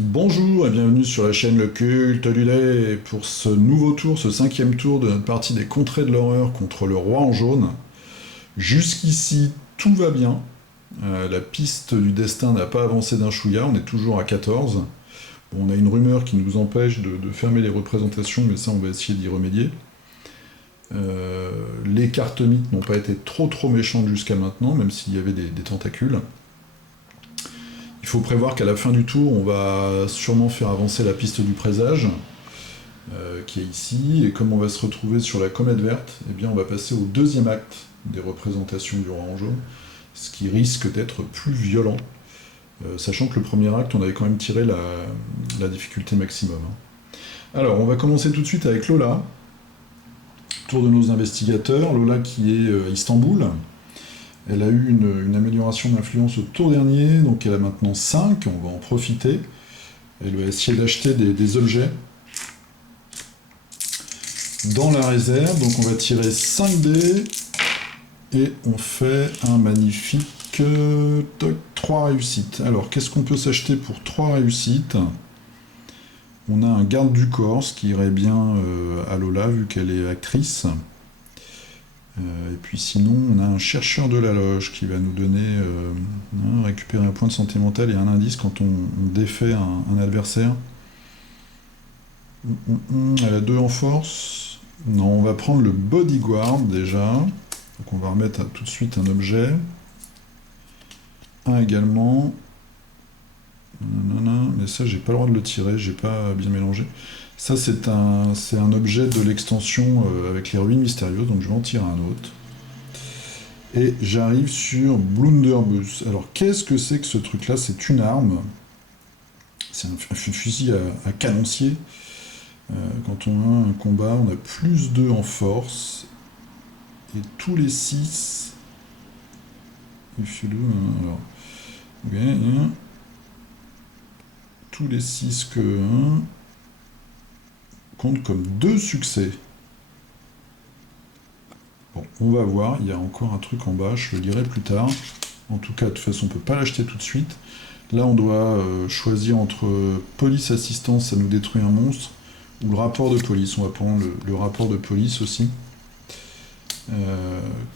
Bonjour et bienvenue sur la chaîne Le Culte du Lait pour ce nouveau tour, ce cinquième tour de notre partie des Contrées de l'horreur contre le Roi en jaune. Jusqu'ici, tout va bien. La piste du destin n'a pas avancé d'un chouïa, on est toujours à 14. Bon, on a une rumeur qui nous empêche de fermer les représentations, mais ça on va essayer d'y remédier. Les cartes mythes n'ont pas été trop méchantes jusqu'à maintenant, même s'il y avait des tentacules. Il faut prévoir qu'à la fin du tour, on va sûrement faire avancer la piste du présage, qui est ici, et comme on va se retrouver sur la comète verte, eh bien on va passer au deuxième acte des représentations du roi en jaune, ce qui risque d'être plus violent, sachant que le premier acte, on avait quand même tiré la difficulté maximum. Alors, on va commencer tout de suite avec Lola, tour de nos investigateurs, Lola qui est à Istanbul. Elle a eu une amélioration d'influence au tour dernier, donc elle a maintenant 5, on va en profiter. Elle va essayer d'acheter des objets dans la réserve, donc on va tirer 5 dés, et on fait un magnifique 3 réussites. Alors, qu'est-ce qu'on peut s'acheter pour 3 réussites? On a un garde du corps, ce qui irait bien à Lola, vu qu'elle est actrice. Et puis sinon, on a un chercheur de la loge qui va nous donner récupérer un point de santé mentale et un indice quand on défait un adversaire. Elle a 2 en force. Non, on va prendre le bodyguard déjà. Donc on va remettre tout de suite un objet. Un également. Mais ça, j'ai pas le droit de le tirer, j'ai pas bien mélangé. Ça, c'est un objet de l'extension avec les ruines mystérieuses, donc je vais en tirer un autre. Et j'arrive sur Blunderbuss. Alors, qu'est-ce que c'est que ce truc-là? C'est une arme. C'est un fusil à canoncier. Quand on a un combat, on a plus 2 en force. Et tous les 6... Alors, okay, tous les 6 que 1 compte comme 2 succès. Bon, on va voir, il y a encore un truc en bas, je le lirai plus tard. En tout cas, de toute façon, on ne peut pas l'acheter tout de suite. Là, on doit choisir entre police assistance, ça nous détruit un monstre, ou le rapport de police. On va prendre le rapport de police aussi.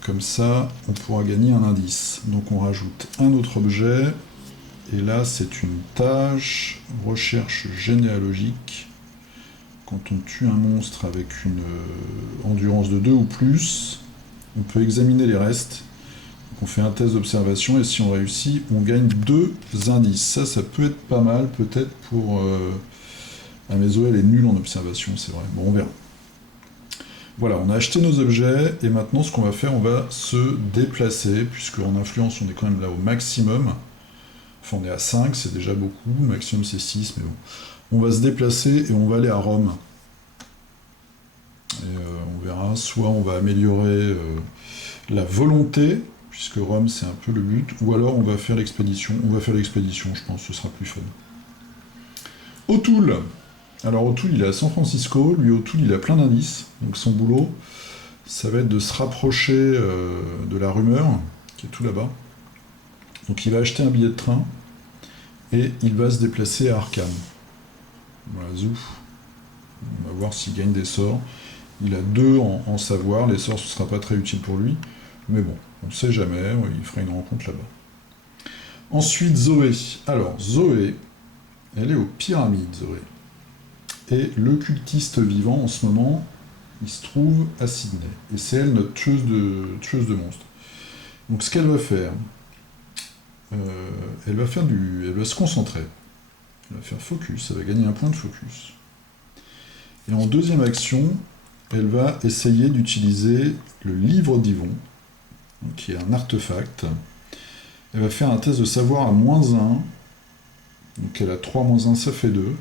Comme ça, on pourra gagner un indice. Donc on rajoute un autre objet. Et là, c'est une tâche, recherche généalogique. Quand on tue un monstre avec une endurance de 2 ou plus, on peut examiner les restes. Donc on fait un test d'observation et si on réussit, on gagne 2 indices. Ça peut être pas mal, peut-être pour... Amezo, elle est nulle en observation, c'est vrai. Bon, on verra. Voilà, on a acheté nos objets et maintenant, ce qu'on va faire, on va se déplacer, puisque en influence, on est quand même là au maximum. Enfin, on est à 5, c'est déjà beaucoup. Le maximum, c'est 6, mais bon. On va se déplacer et on va aller à Rome. Et on verra, soit on va améliorer la volonté, puisque Rome c'est un peu le but, ou alors on va faire l'expédition. On va faire l'expédition, je pense, ce sera plus fun. O'Toole. Alors O'Toole, il est à San Francisco. Lui, O'Toole, il a plein d'indices. Donc son boulot, ça va être de se rapprocher de la rumeur, qui est tout là-bas. Donc il va acheter un billet de train et il va se déplacer à Arkham. Voilà, zouf. On va voir s'il gagne des sorts. Il a 2 en savoir, les sorts ce sera pas très utile pour lui, mais bon, on ne sait jamais, il fera une rencontre là-bas. Ensuite, Zoé. Alors, Zoé, elle est aux pyramides, Zoé. Et le cultiste vivant, en ce moment, il se trouve à Sydney. Et c'est elle, notre tueuse de monstres. Donc, ce qu'elle va faire, elle va se concentrer. Elle va faire focus, elle va gagner un point de focus. Et en deuxième action, elle va essayer d'utiliser le livre d'Yvon, qui est un artefact. Elle va faire un test de savoir à -1. Donc elle a 3 -1, ça fait 2.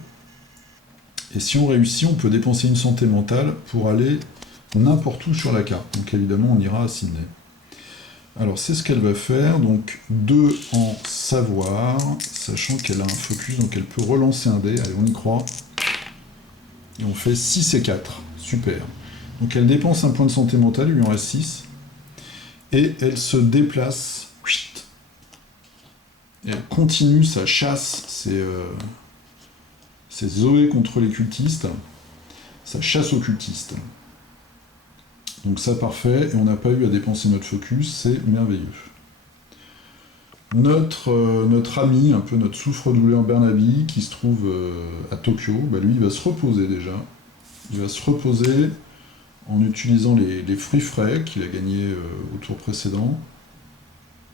Et si on réussit, on peut dépenser une santé mentale pour aller n'importe où sur la carte. Donc évidemment, on ira à Sydney. Alors c'est ce qu'elle va faire, donc 2 en savoir, sachant qu'elle a un focus, donc elle peut relancer un dé, allez on y croit. Et on fait 6 et 4, super. Donc elle dépense un point de santé mentale, il lui en reste 6. Et elle se déplace. Et elle continue sa chasse, C'est Zoé contre les cultistes. Ça chasse aux cultistes. Donc ça, parfait. Et on n'a pas eu à dépenser notre focus. C'est merveilleux. Notre ami, un peu notre souffre-douleur Bernaby, qui se trouve à Tokyo, bah lui, il va se reposer déjà. Il va se reposer en utilisant les fruits frais qu'il a gagnés au tour précédent.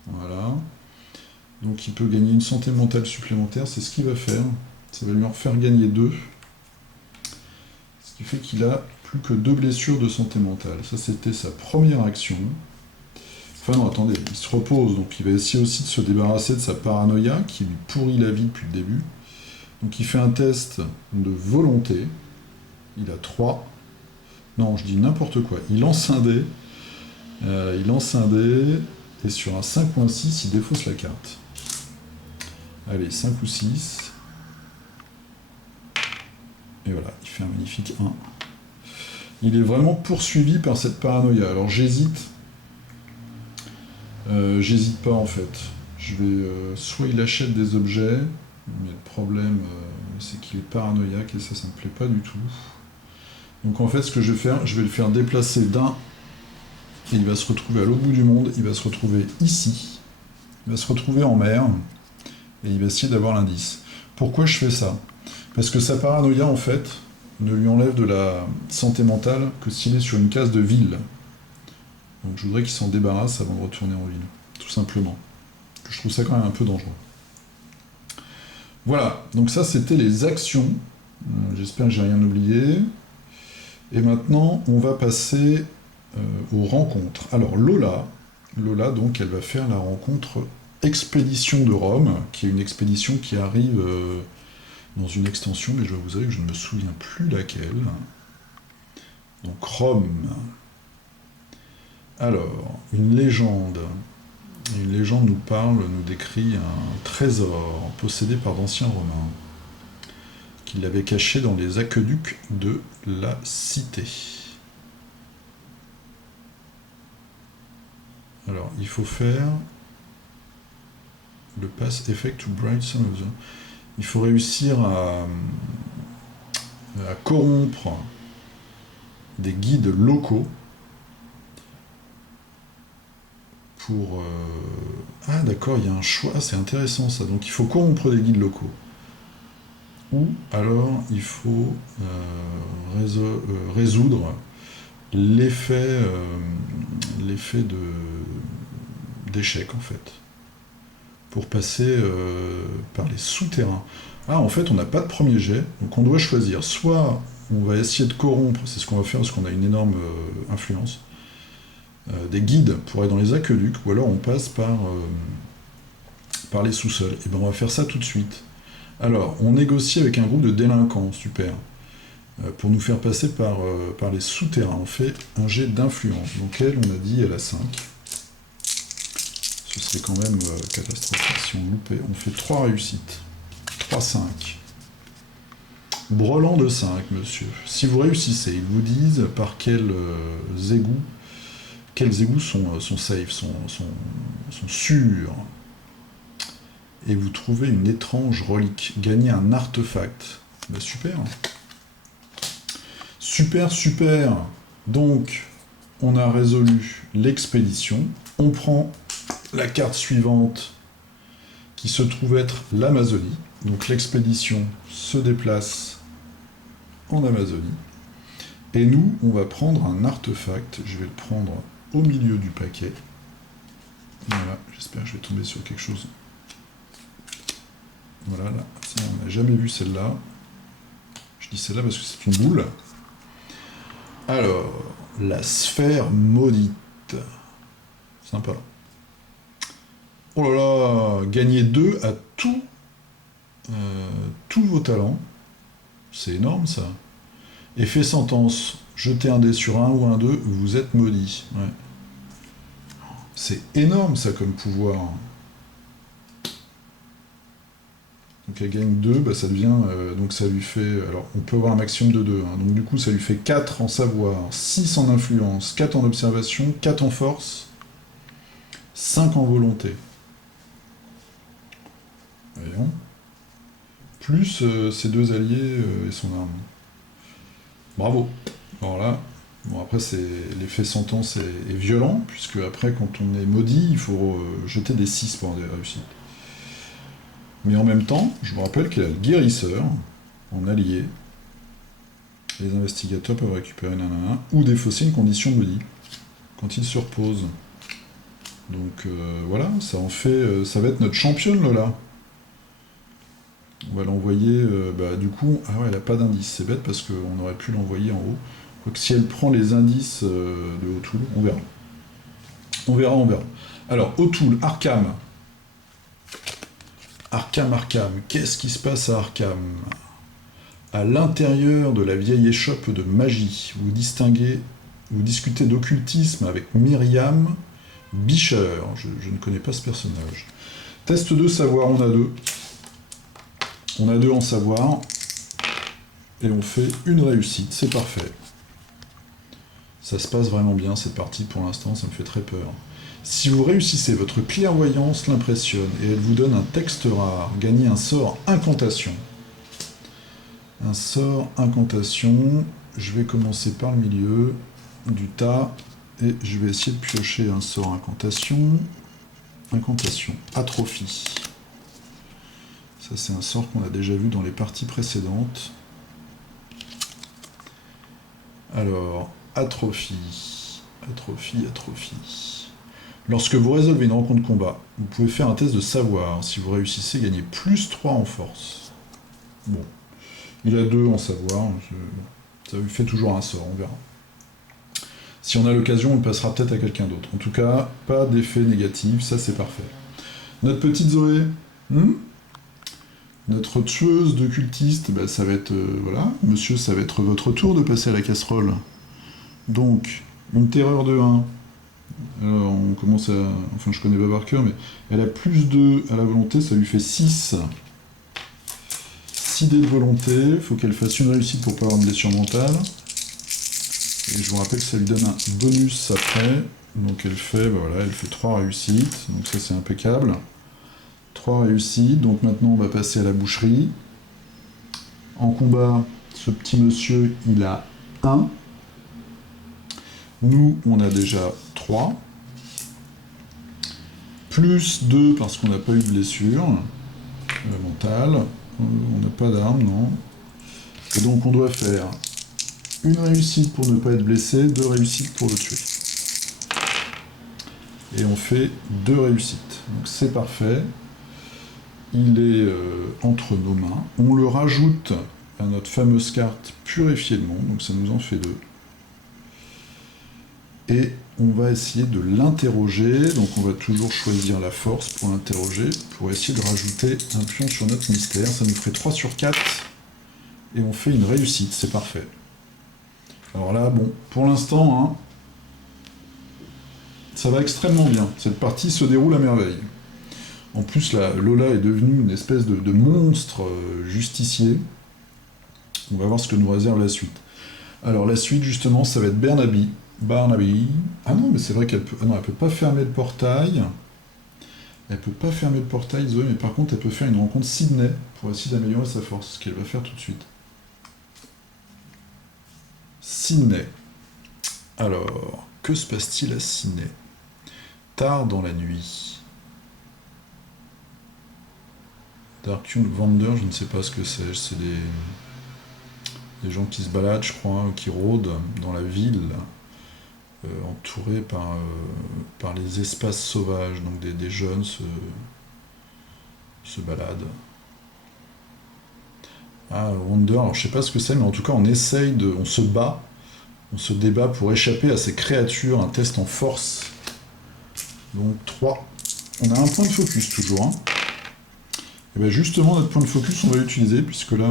Voilà. Donc il peut gagner une santé mentale supplémentaire, c'est ce qu'il va faire. Ça va lui en faire gagner 2. Ce qui fait qu'il a plus que 2 blessures de santé mentale. Ça, c'était sa première action. Enfin non, attendez, il se repose, donc il va essayer aussi de se débarrasser de sa paranoïa, qui lui pourrit la vie depuis le début. Donc il fait un test de volonté. Il a 3. Non, je dis n'importe quoi. Il lance un dé. Et sur un 5 ou un 6, il défausse la carte. Allez, 5 ou 6. Et voilà, il fait un magnifique 1. Il est vraiment poursuivi par cette paranoïa. Alors j'hésite. J'hésite pas en fait. Je vais. Soit il achète des objets, mais le problème c'est qu'il est paranoïaque et ça me plaît pas du tout. Donc en fait, ce que je vais faire, je vais le faire déplacer d'un. Et il va se retrouver à l'autre bout du monde, il va se retrouver ici. Il va se retrouver en mer. Et il va essayer d'avoir l'indice. Pourquoi je fais ça? Parce que sa paranoïa, en fait, ne lui enlève de la santé mentale que s'il est sur une case de ville. Donc je voudrais qu'il s'en débarrasse avant de retourner en ville, tout simplement. Je trouve ça quand même un peu dangereux. Voilà, donc ça c'était les actions. J'espère que j'ai rien oublié. Et maintenant, on va passer aux rencontres. Alors Lola, donc, elle va faire la rencontre Expédition de Rome, qui est une expédition qui arrive dans une extension, mais je vais vous avouer que je ne me souviens plus laquelle. Donc Rome. Alors, une légende nous parle, nous décrit un trésor possédé par d'anciens Romains, qui l'avaient caché dans les aqueducs de la cité. Alors, il faut faire le pass effect to bright sun of the... Il faut réussir à corrompre des guides locaux pour... Ah d'accord, il y a un choix, c'est intéressant ça. Donc il faut corrompre des guides locaux. Ou alors il faut résoudre l'effet d'échec en fait. Pour passer par les souterrains. Ah, en fait, on n'a pas de premier jet, donc on doit choisir. Soit on va essayer de corrompre, c'est ce qu'on va faire parce qu'on a une énorme influence, des guides pour aller dans les aqueducs, ou alors on passe par les sous-sols. Et ben on va faire ça tout de suite. Alors, on négocie avec un groupe de délinquants, super, pour nous faire passer par les souterrains. On fait un jet d'influence. Donc elle, on a dit, elle a 5. Ce serait quand même catastrophique si on loupait. On fait 3 réussites. 3, 5. Brelan de 5, monsieur. Si vous réussissez, ils vous disent par quels égouts sont safe, sont sûrs. Et vous trouvez une étrange relique. Gagnez un artefact. Bah, super. Super, super. Donc, on a résolu l'expédition. On prend la carte suivante qui se trouve être l'Amazonie. Donc l'expédition se déplace en Amazonie. Et nous, on va prendre un artefact. Je vais le prendre au milieu du paquet. Voilà, j'espère que je vais tomber sur quelque chose. Voilà, là, ça, on n'a jamais vu celle-là. Je dis celle-là parce que c'est une boule. Alors, la sphère maudite. Sympa. Oh là là, gagner 2 à tous vos talents. C'est énorme ça. Effet sentence, jetez un dé sur un ou un 2, vous êtes maudit. Ouais. C'est énorme ça comme pouvoir. Donc elle gagne 2, bah ça devient. Donc ça lui fait. Alors on peut avoir un maximum de 2. Hein, donc du coup ça lui fait 4 en savoir, 6 en influence, 4 en observation, 4 en force, 5 en volonté. Voyons. plus ses deux alliés et son arme. Bravo. Alors là, bon après l'effet sentence est violent, puisque après quand on est maudit, il faut jeter des 6 pour avoir des réussites. Mais en même temps, je vous rappelle qu'il a le guérisseur en allié. Les investigateurs peuvent récupérer nanana, ou défausser une condition maudit quand il se repose. Donc voilà, ça en fait, ça va être notre championne Lola. On va l'envoyer, du coup, ah ouais, elle a pas d'indice, c'est bête parce qu'on aurait pu l'envoyer en haut. Quoique si elle prend les indices de O'Toole, on verra. On verra. Alors, O'Toole, Arkham. Arkham, qu'est-ce qui se passe à Arkham? À l'intérieur de la vieille échoppe de magie, vous discutez d'occultisme avec Myriam Beecher. Je ne connais pas ce personnage. Test de savoir, on a 2. On a 2 en savoir. Et on fait une réussite, c'est parfait. Ça se passe vraiment bien cette partie pour l'instant, ça me fait très peur. Si vous réussissez, votre clairvoyance l'impressionne et elle vous donne un texte rare. Gagnez un sort incantation. Un sort incantation. Je vais commencer par le milieu du tas et je vais essayer de piocher un sort incantation. Incantation. Atrophie. Ça c'est un sort qu'on a déjà vu dans les parties précédentes. Alors, atrophie. Lorsque vous résolvez une rencontre combat, vous pouvez faire un test de savoir. Si vous réussissez, gagnez plus 3 en force. Bon. Il a 2 en savoir. Ça lui fait toujours un sort, on verra. Si on a l'occasion, on le passera peut-être à quelqu'un d'autre. En tout cas, pas d'effet négatif, ça c'est parfait. Notre petite Zoé, notre tueuse de cultistes, ça va être... voilà, monsieur, ça va être votre tour de passer à la casserole. Donc, une terreur de 1. Alors, on commence à... Enfin, je connais pas par cœur, mais elle a plus 2 à la volonté, ça lui fait 6. 6 dés de volonté, il faut qu'elle fasse une réussite pour pas avoir une blessure mentale. Et je vous rappelle que ça lui donne un bonus après. Donc elle fait, elle fait 3 réussites, donc ça c'est impeccable. 3 réussites, donc maintenant on va passer à la boucherie. En combat, ce petit monsieur, il a 1. Nous, on a déjà 3. Plus 2 parce qu'on n'a pas eu de blessure mentale. On n'a pas d'arme, non. Et donc on doit faire une réussite pour ne pas être blessé, 2 réussites pour le tuer. Et on fait 2 réussites. Donc c'est parfait. Il est entre nos mains. On le rajoute à notre fameuse carte Purifier le monde, donc ça nous en fait 2. Et on va essayer de l'interroger, donc on va toujours choisir la force pour l'interroger, pour essayer de rajouter un pion sur notre mystère. Ça nous ferait 3 sur 4, et on fait une réussite, c'est parfait. Alors là, bon, pour l'instant, ça va extrêmement bien. Cette partie se déroule à merveille. En plus, Lola est devenue une espèce de monstre justicier. On va voir ce que nous réserve la suite. Alors la suite, justement, ça va être Barnaby. Ah non, mais c'est vrai qu'elle peut... Ah non, elle peut pas fermer le portail. Elle peut pas fermer le portail, Zoé, mais par contre, elle peut faire une rencontre Sydney pour essayer d'améliorer sa force, ce qu'elle va faire tout de suite. Sydney. Alors, que se passe-t-il à Sydney? Tard dans la nuit. Darkune Vander, je ne sais pas ce que c'est. C'est des gens qui se baladent, je crois, qui rôdent dans la ville, entourés par les espaces sauvages. Donc des jeunes se baladent. Ah, Wonder, alors je sais pas ce que c'est, mais en tout cas on se débat pour échapper à ces créatures, un test en force. Donc 3. On a un point de focus toujours. Et bien justement notre point de focus on va l'utiliser, puisque là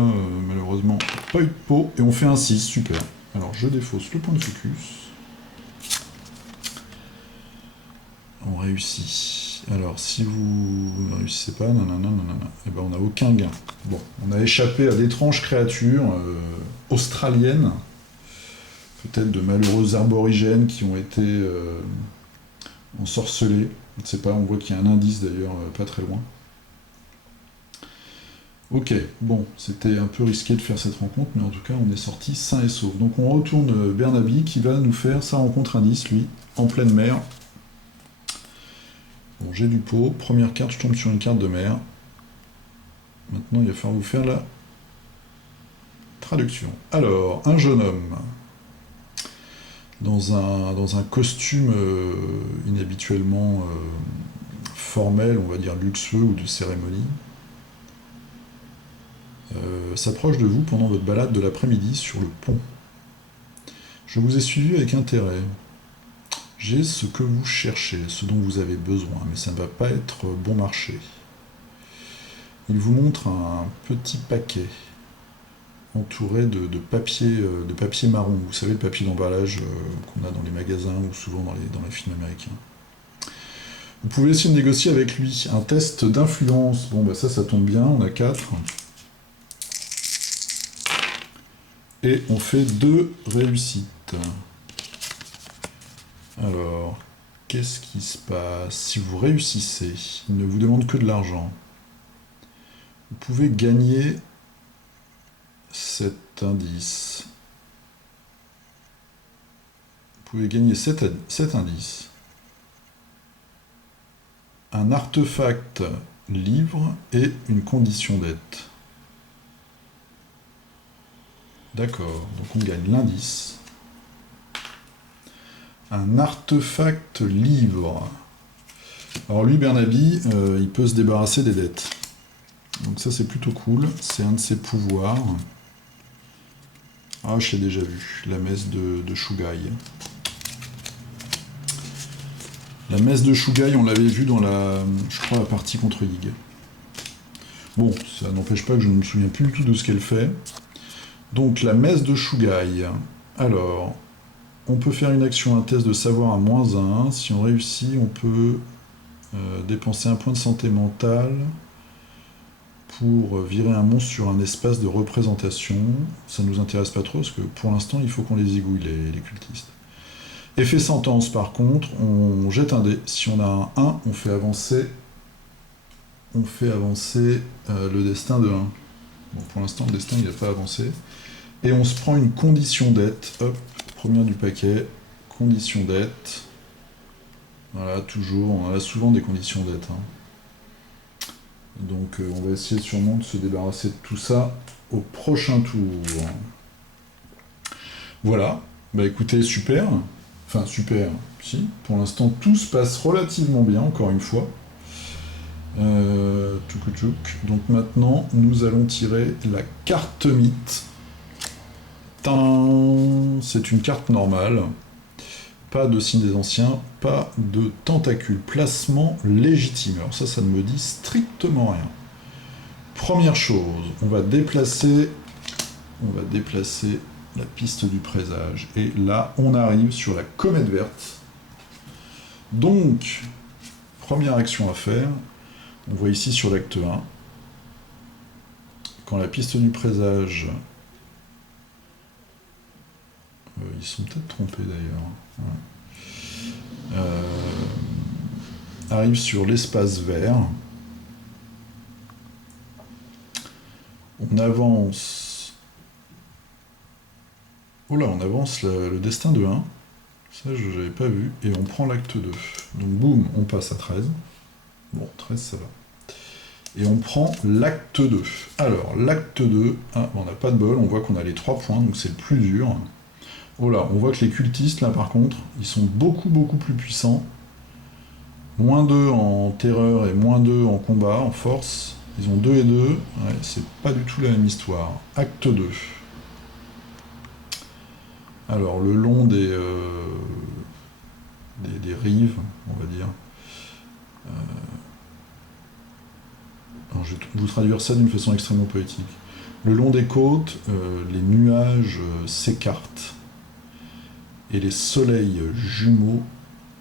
malheureusement pas eu de pot, et on fait un 6, super. Alors je défausse le point de focus. On réussit. Alors si vous ne réussissez pas, et ben on n'a aucun gain. Bon, on a échappé à d'étranges créatures australiennes, peut-être de malheureux aborigènes qui ont été ensorcelés. On ne sait pas, on voit qu'il y a un indice d'ailleurs pas très loin. Ok, bon, c'était un peu risqué de faire cette rencontre, mais en tout cas, on est sorti sain et sauf. Donc on retourne Bernaby qui va nous faire sa rencontre indice, lui, en pleine mer. Bon, j'ai du pot. Première carte, je tombe sur une carte de mer. Maintenant, il va falloir vous faire la traduction. Alors, un jeune homme dans un costume inhabituellement formel, on va dire luxueux ou de cérémonie, s'approche de vous pendant votre balade de l'après-midi sur le pont. Je vous ai suivi avec intérêt. J'ai ce que vous cherchez, ce dont vous avez besoin, mais ça ne va pas être bon marché. Il vous montre un petit paquet entouré de papier marron. Vous savez, le papier d'emballage qu'on a dans les magasins ou souvent dans les films américains. Vous pouvez essayer de négocier avec lui. Un test d'influence. Bon, bah ça tombe bien, on a 4. Et on fait 2 réussites. Alors, qu'est-ce qui se passe? Si vous réussissez, il ne vous demande que de l'argent. Vous pouvez gagner cet indice. Vous pouvez gagner cet indice. Un artefact livre et une condition dette. D'accord, donc on gagne l'indice. Un artefact livre. Alors lui, Bernaby, il peut se débarrasser des dettes. Donc ça, c'est plutôt cool. C'est un de ses pouvoirs. Ah, je l'ai déjà vu. La messe de Shugai. La messe de Shugai, on l'avait vu dans je crois, la partie contre Yig. Bon, ça n'empêche pas que je ne me souviens plus du tout de ce qu'elle fait. Donc, la messe de Shugai. Alors, on peut faire une action, un test de savoir à -1. Si on réussit, on peut dépenser un point de santé mentale pour virer un monstre sur un espace de représentation. Ça ne nous intéresse pas trop, parce que pour l'instant, il faut qu'on les égouille, les cultistes. Effet sentence, par contre, on jette un dé. Si on a un 1, on fait avancer le destin de 1. Bon, pour l'instant, le destin, il n'a pas avancé. Et on se prend une condition dette. Hop, première du paquet. Condition dette. Voilà, toujours. On a souvent des conditions dette. Donc, on va essayer sûrement de se débarrasser de tout ça au prochain tour. Voilà. Bah écoutez, super. Enfin, super, si. Pour l'instant, tout se passe relativement bien, encore une fois. Donc maintenant, nous allons tirer la carte mythe. C'est une carte normale. Pas de signe des anciens, pas de tentacules. Placement légitime. Alors ça ne me dit strictement rien. Première chose, on va déplacer la piste du présage. Et là, on arrive sur la comète verte. Donc, première action à faire, on voit ici sur l'acte 1, quand la piste du présage... ils sont peut-être trompés d'ailleurs. Ouais. Arrive sur l'espace vert. On avance... Oh là, on avance le destin de 1. Ça, je n'avais pas vu. Et on prend l'acte 2. Donc, boum, on passe à 13. Bon, 13, ça va. Et on prend l'acte 2. Alors, l'acte 2, on n'a pas de bol. On voit qu'on a les 3 points, donc c'est le plus dur. Oh là, on voit que les cultistes, là, par contre, ils sont beaucoup, beaucoup plus puissants. -2 en terreur et -2 en combat, en force. Ils ont 2 et 2. Ouais, c'est pas du tout la même histoire. Acte 2. Alors, le long des rives, on va dire. Alors, je vais vous traduire ça d'une façon extrêmement poétique. Le long des côtes, les nuages s'écartent et les soleils jumeaux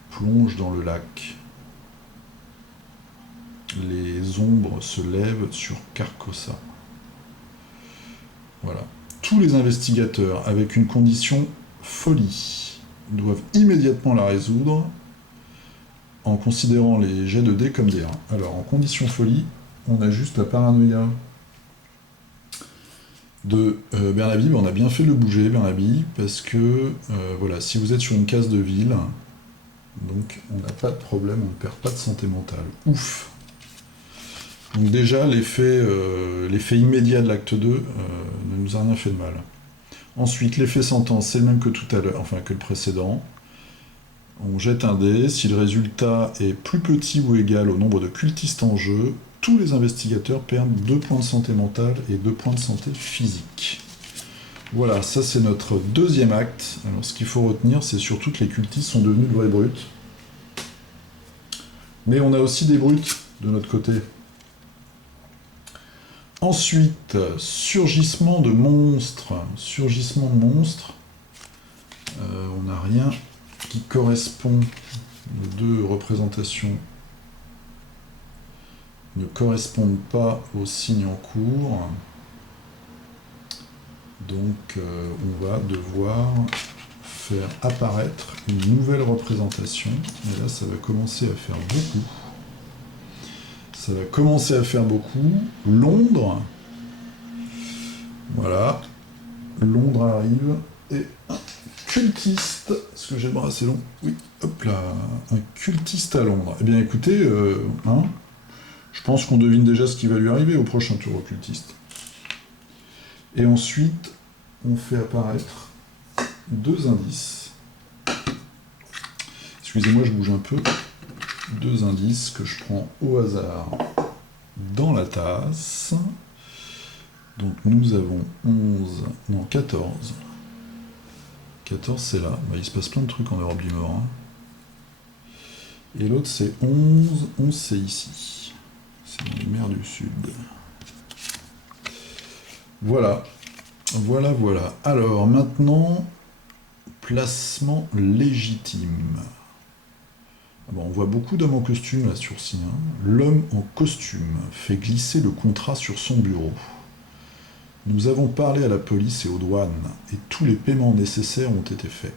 plongent dans le lac. Les ombres se lèvent sur Carcosa. Voilà. Tous les investigateurs, avec une condition folie, doivent immédiatement la résoudre en considérant les jets de dés comme des 1. Alors, en condition folie, on a juste la paranoïa de Bernaby. Ben, on a bien fait de le bouger, Bernaby, parce que, voilà, si vous êtes sur une case de ville, donc on n'a pas de problème, on ne perd pas de santé mentale. Ouf. Donc déjà, l'effet immédiat de l'acte 2 ne nous a rien fait de mal. Ensuite, l'effet sentence, c'est le même que tout à l'heure, enfin que le précédent. On jette un dé, si le résultat est plus petit ou égal au nombre de cultistes en jeu, tous les investigateurs perdent 2 points de santé mentale et 2 points de santé physique. Voilà, ça c'est notre deuxième acte. Alors ce qu'il faut retenir, c'est surtout que les cultistes sont devenus de vrais brutes. Mais on a aussi des brutes de notre côté. Ensuite, surgissement de monstres. Surgissement de monstres. On n'a rien qui correspond. Les deux représentations ne correspondent pas au signe en cours. Donc on va devoir faire apparaître une nouvelle représentation. Et là, ça va commencer à faire beaucoup. Ça va commencer à faire beaucoup. Londres. Voilà. Londres arrive. Et un cultiste. Est-ce que j'ai le bras assez long? Oui. Hop là. Un cultiste à Londres. Eh bien écoutez, je pense qu'on devine déjà ce qui va lui arriver au prochain tour au cultiste. Et ensuite, on fait apparaître 2 indices. Excusez-moi, je bouge un peu. 2 indices que je prends au hasard dans la tasse. Donc nous avons 11, non 14. 14 c'est là, bah, il se passe plein de trucs en Europe du Nord. Hein. Et l'autre c'est 11, 11 c'est ici. C'est dans les mers du Sud. Voilà, voilà. Alors maintenant, placement légitime. Bon, on voit beaucoup d'hommes en costume là sur ci. Hein. L'homme en costume fait glisser le contrat sur son bureau. Nous avons parlé à la police et aux douanes, et tous les paiements nécessaires ont été faits.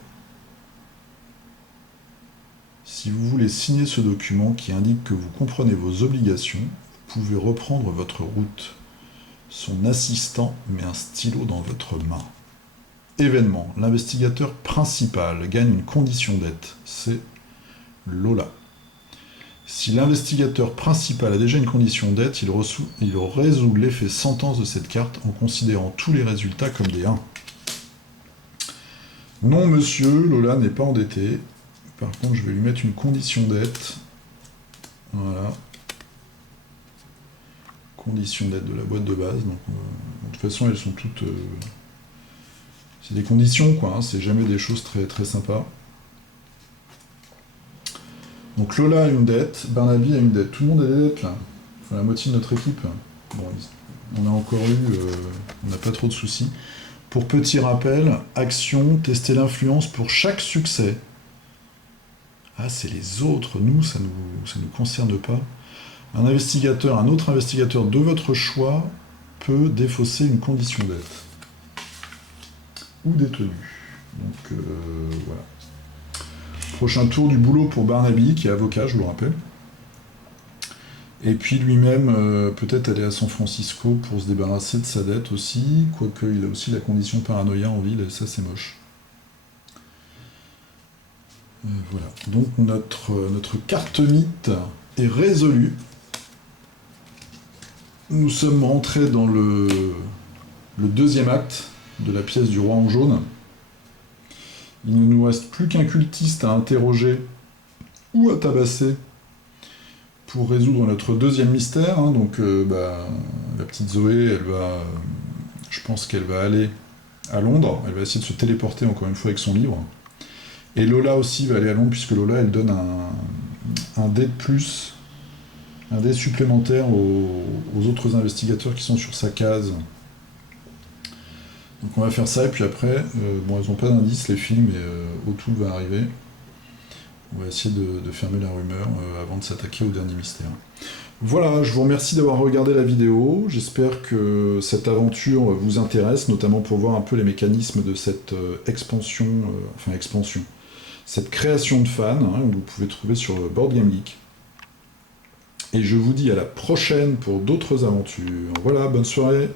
Si vous voulez signer ce document qui indique que vous comprenez vos obligations, vous pouvez reprendre votre route. Son assistant met un stylo dans votre main. Événement, l'investigateur principal gagne une condition d'aide, c'est Lola. Si l'investigateur principal a déjà une condition d'aide, il résout l'effet sentence de cette carte en considérant tous les résultats comme des 1. Non, monsieur, Lola n'est pas endetté. Par contre, je vais lui mettre une condition d'aide. Voilà. Condition d'aide de la boîte de base. Donc, de toute façon, elles sont toutes... c'est des conditions, quoi. Hein, c'est jamais des choses très, très sympas. Donc Lola a une dette, Barnaby a une dette. Tout le monde a des dettes, là. Enfin, la moitié de notre équipe. Bon, on a encore eu... on n'a pas trop de soucis. Pour petit rappel, action, tester l'influence pour chaque succès. Ah, c'est les autres. Nous, ça nous concerne pas. Un autre investigateur de votre choix peut défausser une condition d'aide. Ou détenu. Donc, voilà. Prochain tour du boulot pour Barnaby, qui est avocat, je vous le rappelle. Et puis lui-même, peut-être aller à San Francisco pour se débarrasser de sa dette aussi, quoique il a aussi la condition paranoïa en ville, et ça c'est moche. Voilà. Donc notre carte mythe est résolue. Nous sommes rentrés dans le deuxième acte de la pièce du roi en jaune. Il ne nous reste plus qu'un cultiste à interroger ou à tabasser pour résoudre notre deuxième mystère. Hein. Donc la petite Zoé, je pense qu'elle va aller à Londres. Elle va essayer de se téléporter encore une fois avec son livre. Et Lola aussi va aller à Londres, puisque Lola, elle donne un dé de plus, un dé supplémentaire aux autres investigateurs qui sont sur sa case. Donc on va faire ça, et puis après, bon, elles n'ont pas d'indice, les filles, mais O'Toole va arriver. On va essayer de fermer la rumeur avant de s'attaquer au dernier mystère. Voilà, je vous remercie d'avoir regardé la vidéo. J'espère que cette aventure vous intéresse, notamment pour voir un peu les mécanismes de cette expansion, cette création de fans, hein, que vous pouvez trouver sur Board Game Geek. Et je vous dis à la prochaine pour d'autres aventures. Voilà, bonne soirée.